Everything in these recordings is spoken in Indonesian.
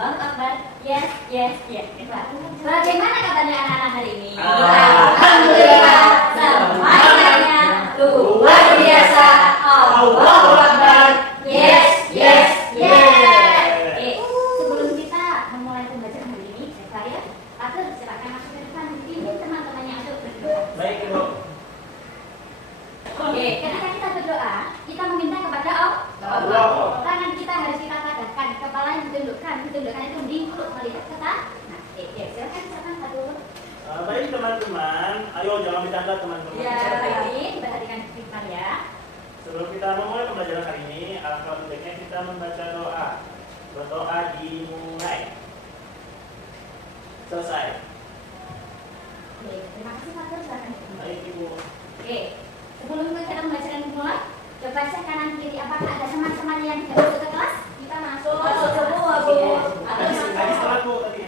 Allahu Akbar. Yes, yes, yes. Bagaimana kabarnya anak-anak hari ini? Alhamdulillah, semuanya luar biasa. Allahu Akbar. Yes, yes, yes. Sebelum kita memulai pembelajaran hari ini, saya akan silakan masuk ke depan. Ini teman-temannya untuk berdoa. Baik, Ibu. Oke, ketika kita berdoa, kita meminta kepada Allah. Tangan kita harus kita tagakan, kepala yang ditundukkan itu di mulut melihat ke tanah. Nah, silakan Pak Dul. Baik teman-teman, ayo jangan bercanda teman-teman. Ya, baik, perhatikan firman ya. Sebelum kita memulai pembelajaran hari ini, alangkah baiknya kita membaca doa. Berdoa dimulai. Selesai. Oke, terima kasih Pak Dul, silakan. Baik Ibu. Oke, sebelum kita pembelajaran dimulai, coba cek kanan kiri apakah ada teman-teman yang tidak masuk ke kelas? Kita masuk semua, Bu. Tadi setelah Bu tadi.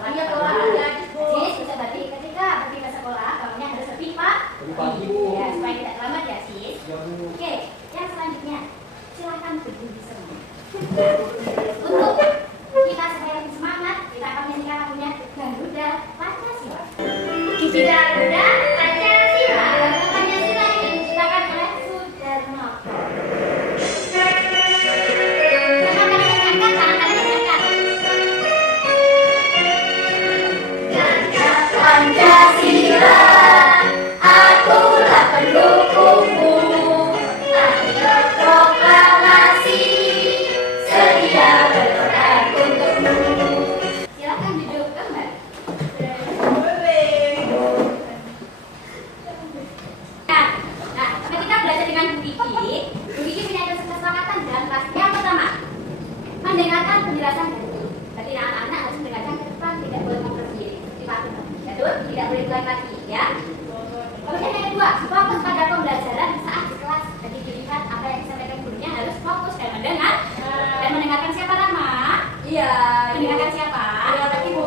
Iya, olahraga. Jadi bisa berarti ketika pergi ke sekolah, kamunya harus lebih pagi, Bu. Ya, supaya tidak terlambat ya, Sis. Ya, Bu. Oke, yang selanjutnya silakan berdiri semua. Untuk kita supaya lebih semangat, kita akan menyanyikan lagunya Garuda Pancasila. Garuda Pancasila. Pancasila ini diciptakan oleh Soekarno. Pancasila, akulah pendukungmu. Patriot proklamasi, sedia berperan untukmu. Silakan duduk kembali. Nah, ketika belajar dengan Bu Kiki punya kesepakatan dalam kelas yang pertama, mendengarkan penjelasan dari guru. Jadi anak-anak harus mendengarkan ke depan, tidak boleh ngobrol sendiri. Betul, tidak boleh mulai lagi, ya. Kemudian yang kedua, fokus pada pembelajaran saat di kelas. Jadi dilihat apa yang disampaikan gurunya harus fokus dan mendengar. Dan mendengarkan siapa, Rama? Iya. Mendengarkan siapa? Mendengarkan Ibu.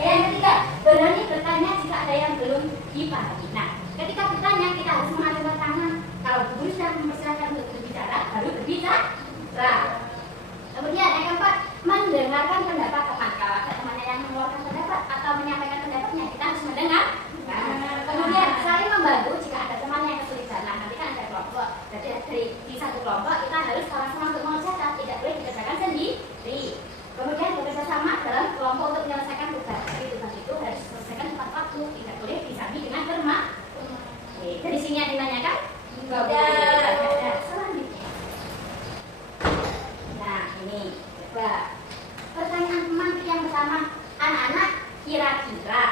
Ya, yang ketiga, berani bertanya jika ada yang belum dipahami. Nah, ketika bertanya kita harus mengacungkan tangan. Kalau guru sudah mempersilahkan untuk berbicara, baru berbicara. Kemudian yang keempat, mendengarkan pendapat teman. Kalau ada temannya yang mengeluarkan pendapat atau menyampaikan pendapatnya, kita harus mendengar. Nah, kemudian saling membantu jika ada temannya yang kesulitan. Nah, nanti kan ada kelompok. Jadi di satu kelompok kita harus sama-sama untuk mengerjakan, tidak boleh dikerjakan sendiri. Kemudian bekerja sama dalam kelompok untuk menyelesaikan tugas. Jadi tugas itu harus diselesaikan tepat waktu, tidak boleh disambi dengan bermak. Oke, dari sini yang ditanyakan? Enggak ada. Selanjutnya. Nah, ini coba pertanyaan teman yang pertama, anak-anak kira-kira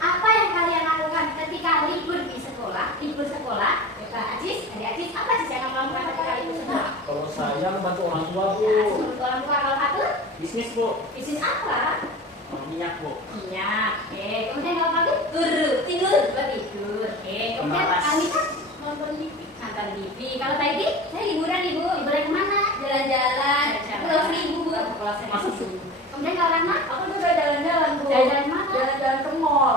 apa yang kalian lakukan ketika libur di sekolah? Libur sekolah, coba Aziz, apa sih yang kamu lakukan ketika libur sekolah? Kalau saya membantu orang tua Bu. Ya, membantu orang tua. Kalau aku? Bisnis Bu. Bisnis apa? Minyak Bu. Minyak. Oke, kemudian kalau aku? Tidur. Oke, kemudian kami kan nonton TV. Kalau tadi saya liburan Ibu, liburan kemana? Jalan-jalan. Pulau Seribu Bu. Masuk Bu. Kemudian kalau Rama? Aku juga jalan-jalan, Bu. Jalan-jalan mana? Jalan-jalan ke mall.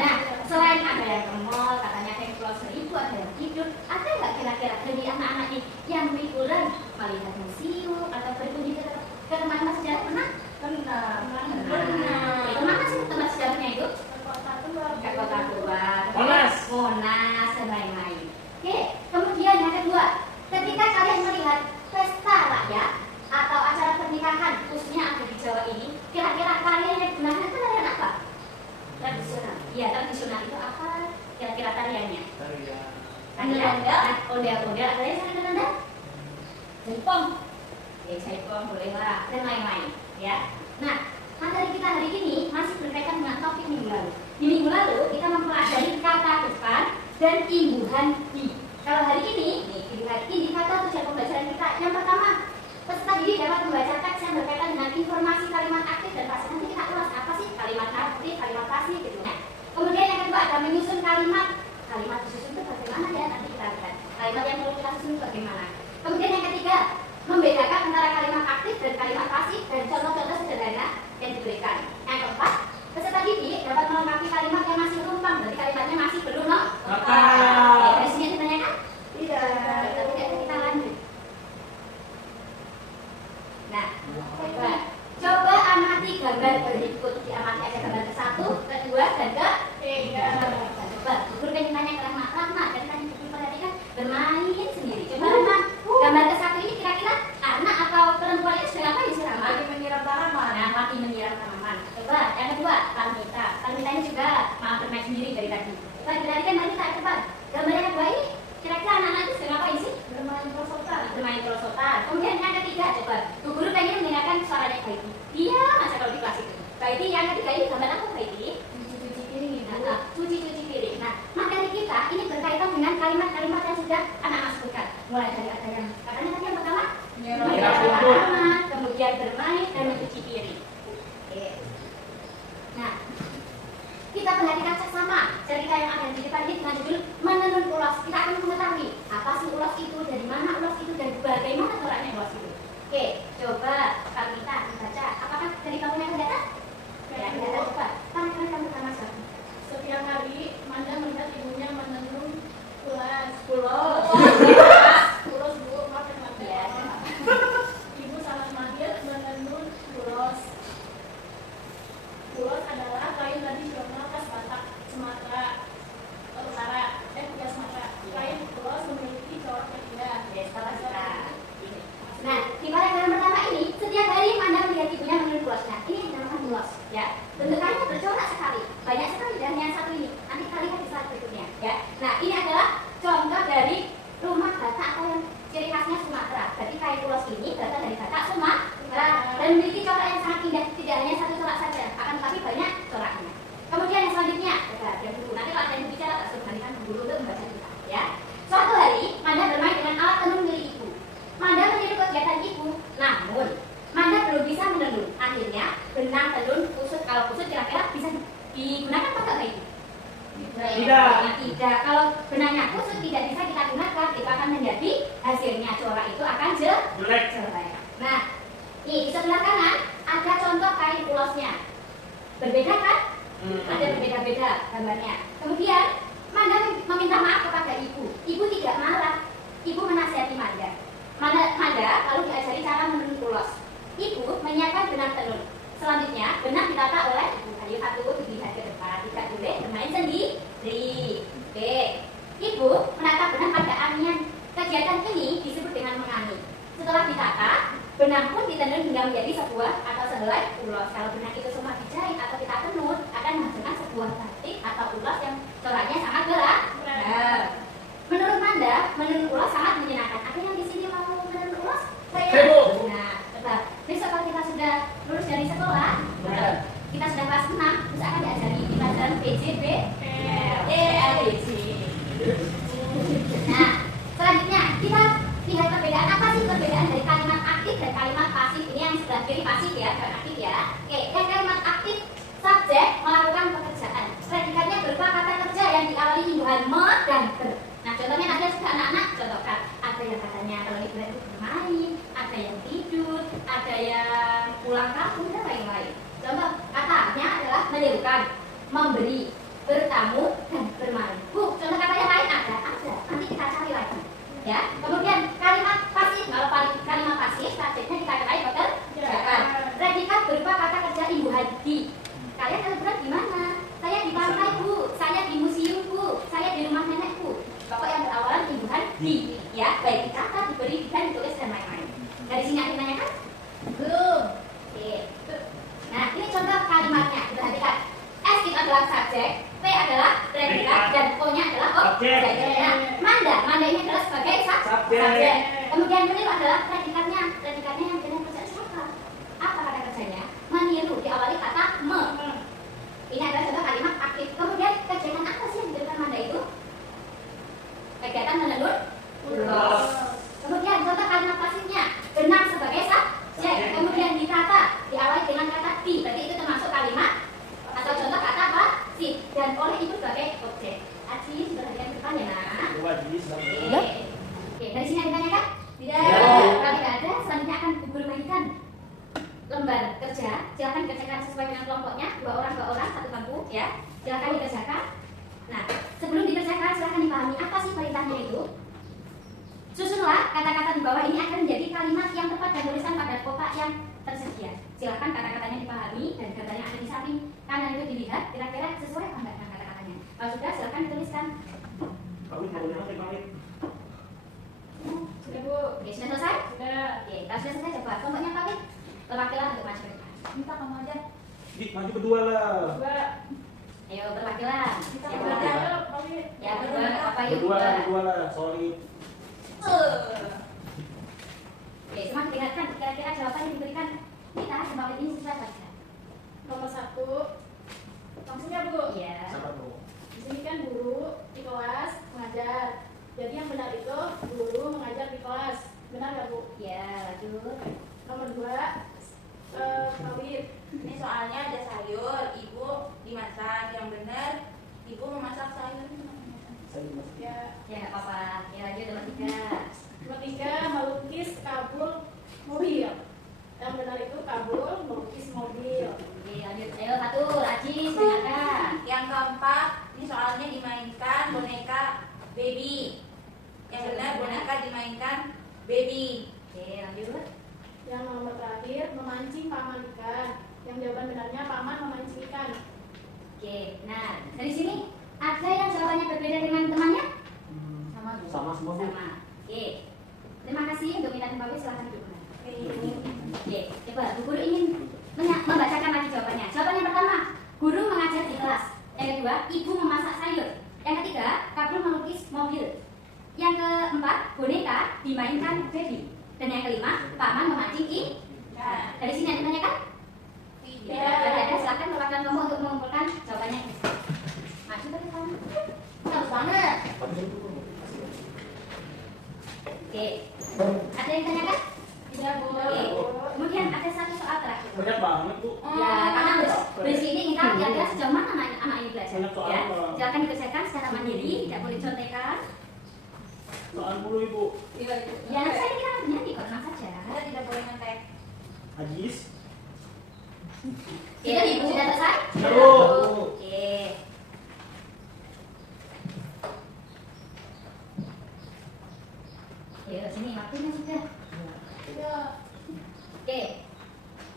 Nah, selain ada yang ke mall, katanya ada yang Pulau Seribu, ada yang tidur, ada nggak kira-kira dari anak-anak ini yang liburan melihat museum atau berkunjung ke tempat sejarah pernah? Pernah. Itu mana sih tempat sejarahnya itu? Ke Kota Tua. Monas dan lain-lain. Oke, kemudian yang kedua, ketika kalian melihat pesta rakyat atau acara pernikahan khususnya ada di Jawa ini, kira-kira kalian yang gunakan tarian apa? Tradisional. Iya, tradisional itu apa? Kira-kira tariannya? Tarian. Nah, ondel-ondel ada yang sangat anda? Jaipong. Jaipong boleh lah dan lain-lain, ya. Nah, materi kita hari ini masih berkaitan dengan topik minggu lalu. Di minggu lalu kita mempelajari kata depan dan imbuhan di. Kalau hari ini, indikator tujuan pembelajaran kita yang pertama, peserta didik dapat membaca teks yang berkaitan dengan informasi kalimat aktif dan pasif. Nanti kita ulas apa sih kalimat aktif, kalimat pasif gitu ya. Kemudian yang kedua ada menyusun kalimat. Kalimat disusun itu bagaimana ya? Nanti kita lihat. Kalimat yang perlu kita susun bagaimana. Kemudian yang ketiga, membedakan antara kalimat aktif dan kalimat pasif dan contoh-contoh sederhana yang diberikan. Yang keempat, peserta didik dapat melengkapi kalimat yang masih rumpang, berarti kalimatnya masih belum lengkap. Dari sini ditanyakan? Tidak. Tapi kita lanjut. Nah, coba gambar berikut diamati ada gambar ke-1, ke-2, dan ke-3. Coba guru pengen tanya ke Rahma, dan tadi guru perhatikan bermain sendiri. Coba Rahma, gambar ke-1 ini kira-kira anak atau perempuan itu sedang ngapain sih Rahma? Lagi menyiram tanaman. Nah, lagi menyiram tanaman. Coba yang kedua, Talmita ini juga malah bermain sendiri dari tadi. Coba perhatikan Talmita, coba gambar yang kedua ini kira-kira anak-anak itu sedang ngapain sih? Bermain perosotan. Kemudian yang ketiga, coba guru pengen mendengarkan suaranya Baiti. Dia masa kalau di kelas itu. Baiti yang ketiga ini gambar apa Baiti? Cuci piring. Cuci piring. Nah, materi kita ini berkaitan dengan kalimat-kalimat yang sudah anak-anak sebutkan. Mulai dari ada yang katanya tadi yang pertama menyiram tanaman, kemudian bermain dan mencuci piring. Oke. Nah, kita perhatikan seksama cerita yang ada di depan ini dengan judul menenun ulos. Kita akan mengetahui apa sih ulos itu, dari mana ulos itu, dan bagaimana coraknya ulos itu. Oke, coba kalau kita baca, apakah dari kamu yang kelihatan? Ya, kelihatan. Coba, tangan kamu pertama siapa? Setiap hari Manda melihat ibunya menenun ulos. Ulos bu, maaf ya. Ibu sangat mahir menenun ulos. Ulos adalah kain tradisional khas Batak, Sumatera Utara. Bukan Sumatera. Kain ulos memiliki corak yang indah. Nah, di paragraf pertama ini, setiap hari Anda melihat ibunya menenun ulos. Nah, ini dinamakan ulos, ya. Bentukannya bercorak sekali, banyak sekali dan yang satu ini. Nanti kita lihat di slide berikutnya, ya. Nah, ini adalah contoh dari rumah Batak atau yang ciri khasnya Sumatera. Berarti kain ulos ini berasal dari Batak Sumatera dan memiliki corak yang sangat indah. Tidak hanya satu corak saja, akan tetapi banyak coraknya. Kemudian yang selanjutnya, perhatian dulu. Nanti kalau ada yang bicara, tak sebalikan guru untuk membaca kita, ya. Suatu hari, Manda bermain dengan alat tenun milik ibu. Manda meniru kegiatan ibu, namun Manda belum bisa menenun. Akhirnya, benang tenun kusut, kalau kusut kira-kira bisa digunakan apa enggak ibu? Tidak. Kalau benangnya kusut tidak bisa kita gunakan, itu akan menjadi hasilnya corak itu akan jelek. Nah, di sebelah kanan ada contoh kain ulosnya. Berbeda kan? Ada berbeda-beda gambarnya. Kemudian Manda meminta maaf kepada ibu. Ibu tidak marah. Ibu menasihati Manda. Manda lalu diajari cara menenun ulos. Ibu menyiapkan benang tenun. Selanjutnya benang ditata oleh ibu. Ayo satu dilihat ke depan. Tidak boleh bermain sendiri. Oke. Ibu menata benang pada anian. Kegiatan ini disebut dengan mengani. Setelah ditata, benang pun ditenun hingga menjadi sebuah atau sehelai ulos. Kalau benang itu semua dijahit atau kita tenun, akan menghasilkan sebuah batik atau ulos yang coraknya sangat berat. Menurut Manda, menenun ulos sangat menyenangkan. Ada yang di sini mau menenun ulos? Saya. Nah, coba besok kalau kita sudah lulus dari sekolah, kita sudah kelas 6, terus akan diajari di pelajaran PJB, ABC. Nah, selanjutnya kita lihat perbedaan. Apa sih perbedaan dari kalimat aktif dan kalimat pasif? Ini yang sebelah kiri pasif ya, bukan aktif ya. Oke, yang kalimat aktif, subjek melakukan pekerjaan. Predikatnya berupa kata kerja yang diawali imbuhan me dan ber. Nah, contohnya ada juga anak-anak contohkan. Ada yang katanya kalau liburan itu bermain, ada yang tidur, ada yang pulang kampung dan lain-lain. Contoh katanya adalah menirukan, memberi, bertamu dan bermain. Contoh kata yang lain ada. Nanti kita cari lagi. Ya. Kemudian kalimat pasif, kalau kalimat pasif subjeknya dikatakan pekerjaan. Predikat berupa kata kerja imbuhan di. Kalian kalau liburan di mana? Saya di pantai bu, saya di museum bu, saya di rumah nenek bu. Pokok yang berawalan imbuhan di, ya, baik dikata, diberi, dan ditulis dan lain-lain. Dari sini ada yang ditanyakan? Belum. Oke. Nah, ini contoh kalimatnya. Perhatikan. S itu adalah subjek, P adalah predikat, dan O-nya adalah objek. Nah, Manda ini adalah sebagai subjek. Kemudian meniru adalah predikatnya. Predikatnya yang benar kerja siapa? Apa kata kerjanya? Meniru diawali kata me. Ini adalah contoh kalimat aktif. Kemudian kegiatan apa sih yang dilakukan Manda itu? Kegiatan menenun ulos. Kemudian contoh kalimat pasifnya, benang sebagai subjek. Kemudian ditata diawali dengan kata di. Berarti itu termasuk kalimat atau contoh kata pasif dan oleh itu sebagai objek. Aci sudah ada yang depan ya nak? Oke, dari sini ada ditanyakan? Tidak. Kalau tidak ada, selanjutnya akan guru bagikan lembar kerja. Silakan dikerjakan sesuai dengan kelompoknya. 2 orang, 2 orang, 1 bangku ya. Silakan dikerjakan. Nah, sebelum dikerjakan silakan dipahami apa sih perintahnya itu. Susunlah kata-kata di bawah ini akan menjadi kalimat yang tepat dan tulisan pada kotak yang tersedia. Silakan kata-katanya dipahami dan gambarnya ada di samping kanan itu dilihat kira-kira sesuai apa enggak dengan kata-katanya. Kalau sudah silakan dituliskan. Pak Wid, mau nanti Pak Wid. Sudah Bu. Oke, sudah selesai? Sudah. Oke, kalau sudah selesai coba kelompoknya Pak Wid perwakilan untuk maju ke depan. Minta kamu aja. Dik, maju berdua lah. Dua. Ayo perwakilan. Kita Yang berdua. berdua. Ayo, Pak Wid. Ya berdua apa yuk? Berdua lah, solid. Oke, semua didengarkan kira-kira jawaban yang diberikan kita Pak Wid ini sesuai apa tidak? Nomor 1. Langsung ya Bu. Iya. Sabar Bu. Di sini kan guru di kelas mengajar. Jadi yang benar itu guru mengajar di kelas. Benar nggak Bu? Iya, lanjut. Nomor 2. Pak Wid. Ini soalnya ada sayur, ibu dimasak. Yang benar, ibu memasak sayur. Ya. Ya nggak apa-apa. Ya lanjut nomor 3. Nomor 3, melukis kabul mobil. Yang benar itu kabul melukis mobil. Oke, lanjut. Ayo Fatur, Ajis, dengarkan. Yang keempat, ini soalnya dimainkan boneka baby. Yang benar, boneka dimainkan baby. Oke, lanjut. Yang nomor terakhir, memancing paman ikan. Yang jawaban benarnya paman memancing ikan. Oke, nah dari sini ada yang jawabannya berbeda dengan temannya? Sama Bu. Sama semua Bu. Sama. Oke. Terima kasih untuk minta Pak Wid, silakan duduk. Oke, coba Bu Guru ingin membacakan lagi jawabannya. Jawaban yang pertama, guru mengajar di kelas. Yang kedua, ibu memasak sayur. Yang ketiga, kabul melukis mobil. Yang keempat, boneka dimainkan baby. Dan yang kelima, paman memancing ikan. Dari sini ada ditanyakan? Tidak. Ada, silakan perwakilan kamu untuk mengumpulkan jawabannya. Maju ke depan. Bagus banget. Oke. Ada yang ditanyakan? Tidak Bu. Oke. Kemudian ada satu soal terakhir. Banyak banget Bu. Ya, karena berisi ini kita kira-kira sejauh mana anak ini belajar. Banyak soal, Ya, Pak. silakan dikerjakan secara mandiri, tidak boleh contekan. Soal dulu Ibu. Ya, saya kira nyanyi kok, tenang saja. Kita tidak boleh ngetek. Ajis. Tidak, Ibu sudah selesai? Belum. Oke. Ya, sini waktunya sudah. Ya. Oke.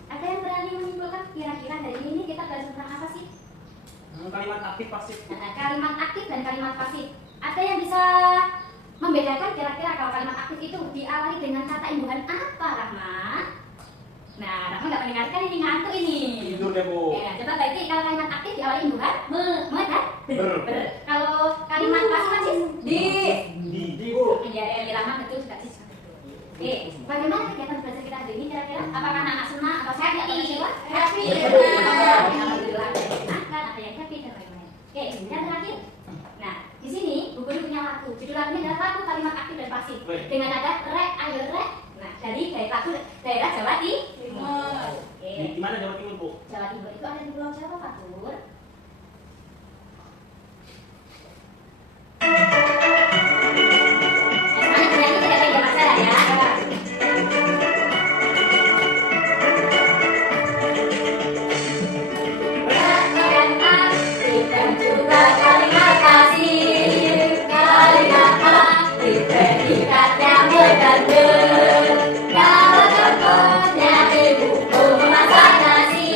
Ada yang berani menyimpulkan kira-kira dari ini kita belajar tentang apa sih? Kalimat aktif pasif. Nah, kalimat aktif dan kalimat pasif. Ada yang bisa membedakan kira-kira kalau kalimat aktif itu diawali dengan kata imbuhan apa, Rahmat? Nah, Rahmat nggak mendengarkan ini, ngantuk ini. Tidur deh Bu. Ya, coba berarti kalau kalimat aktif diawali imbuhan me dan Ber. Kalau kalimat pasif masih Di Bu. Ya, Rahmat betul sudah sih. Oke, bagaimana kegiatan belajar kita hari ini kira-kira? Apakah anak senang atau sehat atau kecewa? Happy. Alhamdulillah, ada yang menyenangkan, ada yang happy dan lain-lain. Oke, yang terakhir. Nah, di sini Bu Guru punya lagu. Judul lagunya adalah lagu kalimat aktif dan pasif. Dengan nada re, ayo re. Nah, dari lagu daerah Jawa Timur. Oke. Di mana Jawa Timur Bu? Jawa Timur itu ada di Pulau Jawa, Pak Tur. Semuanya berani tidak ada masalah ya. Dan aktif dan juga kalimat pasif. Kalimat aktif predikat yang bergantung. Kalau contohnya ibuku memasak nasi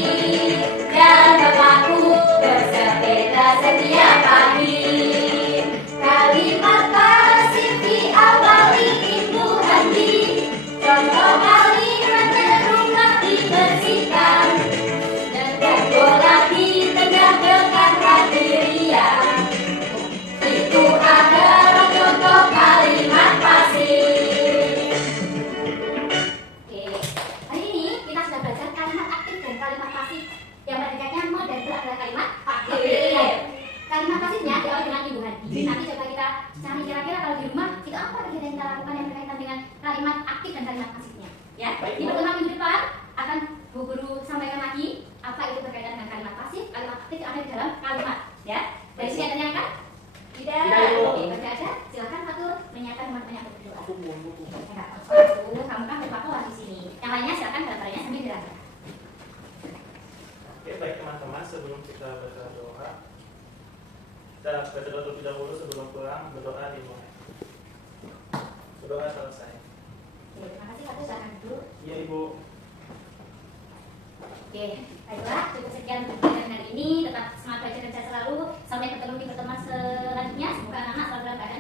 dan bapakku bersepeda setiap pagi. Kalimat pasif diawali imbuhan di. Contoh kalimat rumah dibersihkan. Dan bola di tengah dekat hadiria. Itu adalah contoh kalimat pasif. Oke, hari ini kita sudah belajar kalimat aktif dan kalimat pasif. Yang predikatnya me dan ber adalah kalimat aktif. Kalimat pasifnya diawali dengan imbuhan di. Nanti coba kita cari kira-kira kalau di rumah itu apa kegiatan yang kita lakukan yang berkaitan dengan kalimat aktif dan kalimat pasifnya. Ya, di pertemuan minggu depan akan Bu Guru sampaikan lagi apa itu berkaitan dengan kalimat pasif, kalimat aktif yang ada di dalam kalimat. Ya, dari sini ada yang kan? Tidak. Oke, baca aja. Silakan Fatur menyiapkan teman-teman yang berdoa. Aku mau Bu. Enggak apa-apa, kamu kan berpakuan di sini. Yang lainnya silakan gambarnya sambil dirangkai. Oke, baik teman-teman, sebelum kita baca doa, kita baca doa terlebih dahulu sebelum pulang, berdoa di rumah. Berdoa selesai. Oke, terima kasih Fatur, silakan duduk. Iya Ibu. Oke, baiklah, cukup sekian untuk pelajaran hari ini. Tetap semangat belajar dan sehat selalu. Sampai ketemu di pertemuan selanjutnya. Semoga anak-anak selalu dalam keadaan